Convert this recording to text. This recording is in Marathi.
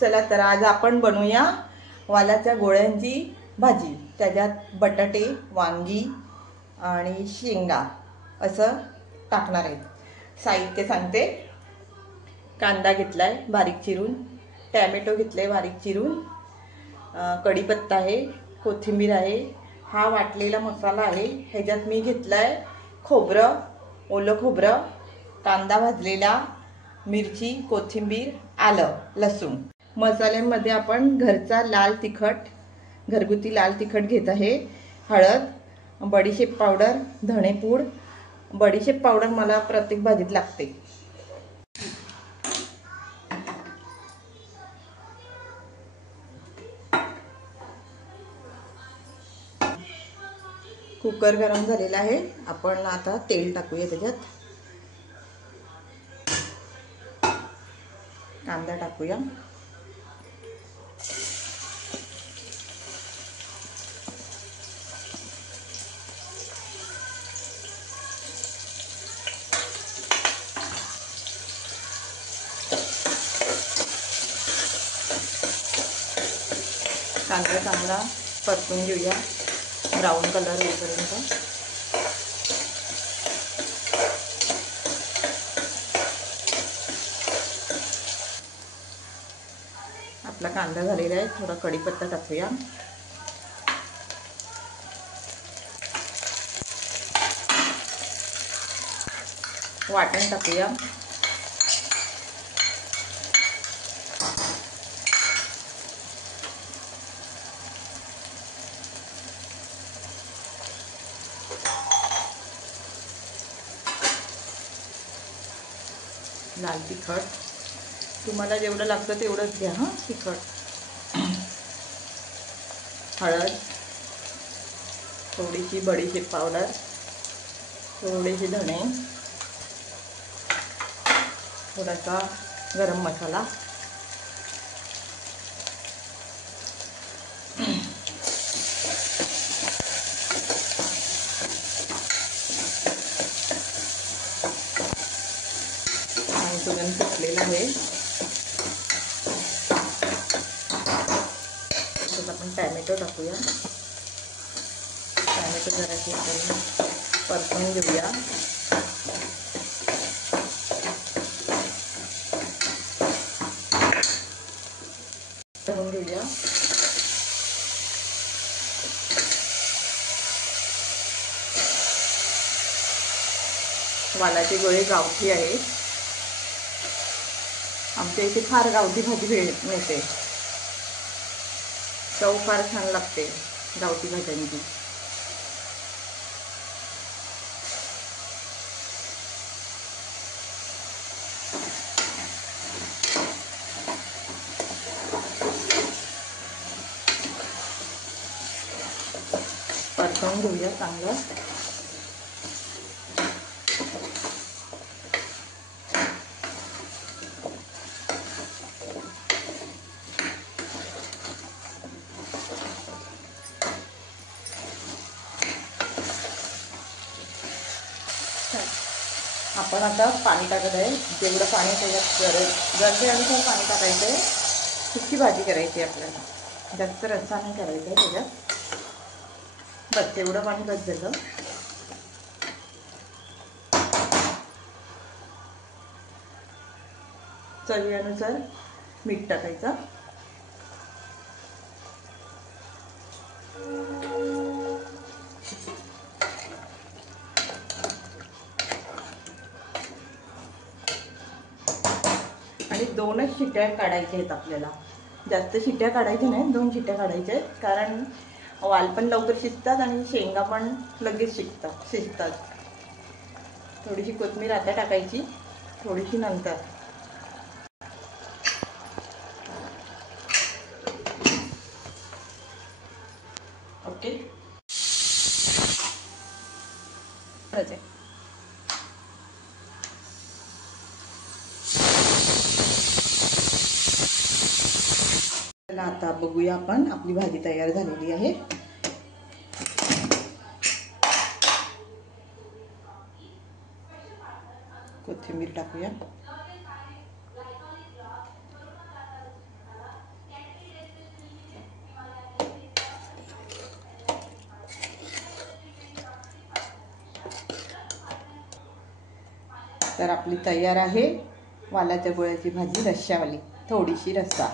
चला तर आज आपण बनवूया वालाच्या गोळ्यांची भाजी। त्याच्यात बटाटे, वांगी आणि शेंगा असं टाकणार आहेत। साहित्य सांगते। कांदा घेतलाय बारीक चिरून, टोमॅटो घेतले बारीक चिरून, कढीपत्ता आहे, कोथिंबीर आहे, हा वाटलेला मसाला आहे। ह्याच्यात मी घेतलाय खोबरं, ओलं खोबरं, कांदा भाजलेला, मिरची, कोथिंबीर, आलं, लसूण। मसाल्यांमध्ये आपण घरचा लाल तिखट, घरगुती लाल तिखट घेत आहे, हळद, बडीशेप पावडर, धणेपूड। बडीशेप पावडर मला प्रत्येक भाजीत लागते। कुकर गरम झालेला आहे, आपण आता तेल टाकूया। त्याच्यात कांदा टाकूया, कांदा चांगला परतून घेऊया ब्राऊन कलर येईपर्यंत। आपला कांदा झालेला आहे, थोडा कढीपत्ता टाकूया, वाटण टाकूया, लाल तिखट तुम्हाला जेवढं लागतं तेवढंच घ्या। हां, तिखट, हळद, थोडीशी बडीशेप पावडर, थोडेसे धणे, थोडासा गरम मसाला, सुगंध सुटलेला आहे। त्यात आपण टोमॅटो टाकूया, टोमॅटो जराशी परतून घेऊया, ठेवून घेऊया। वालाची गोळी गावठी आहे, आमच्या इथे फार गावठी भाजी मिळते, चव फार छान लागते गावठी भाज्यांची। परतवून घेऊया चांगलं। आपण आता पाणी टाकत आहे, जेवढं पाणी त्याच्यात गरजेनुसार पाणी टाकायचं आहे। सुकी भाजी करायची आपल्याला, जास्त रस्सा नाही करायचा आहे त्याच्यात, बस तेवढं पाणी बस झालं। चवीनुसार मीठ टाकायचं, आणि 2च शिट्ट्या काढायच्या आहेत आपल्याला, जास्त शिट्ट्या काढायच्या नाही, 2 शिट्ट्या काढायच्या आहेत, कारण वाल पण लवकर शिजतात आणि शेंगा पण लगेच शिजतात। थोडीशी कोथिंबीर आता टाकायची, थोडीशी नंतर। ओके, चला आता बघूया आपण, आपली भाजी तयार झालेली आहे। कोथिंबीर टाकूया, तर आपली तयार आहे वालाच्या गोळ्याची भाजी, रश्श्यावाली, थोडीशी रस्सा.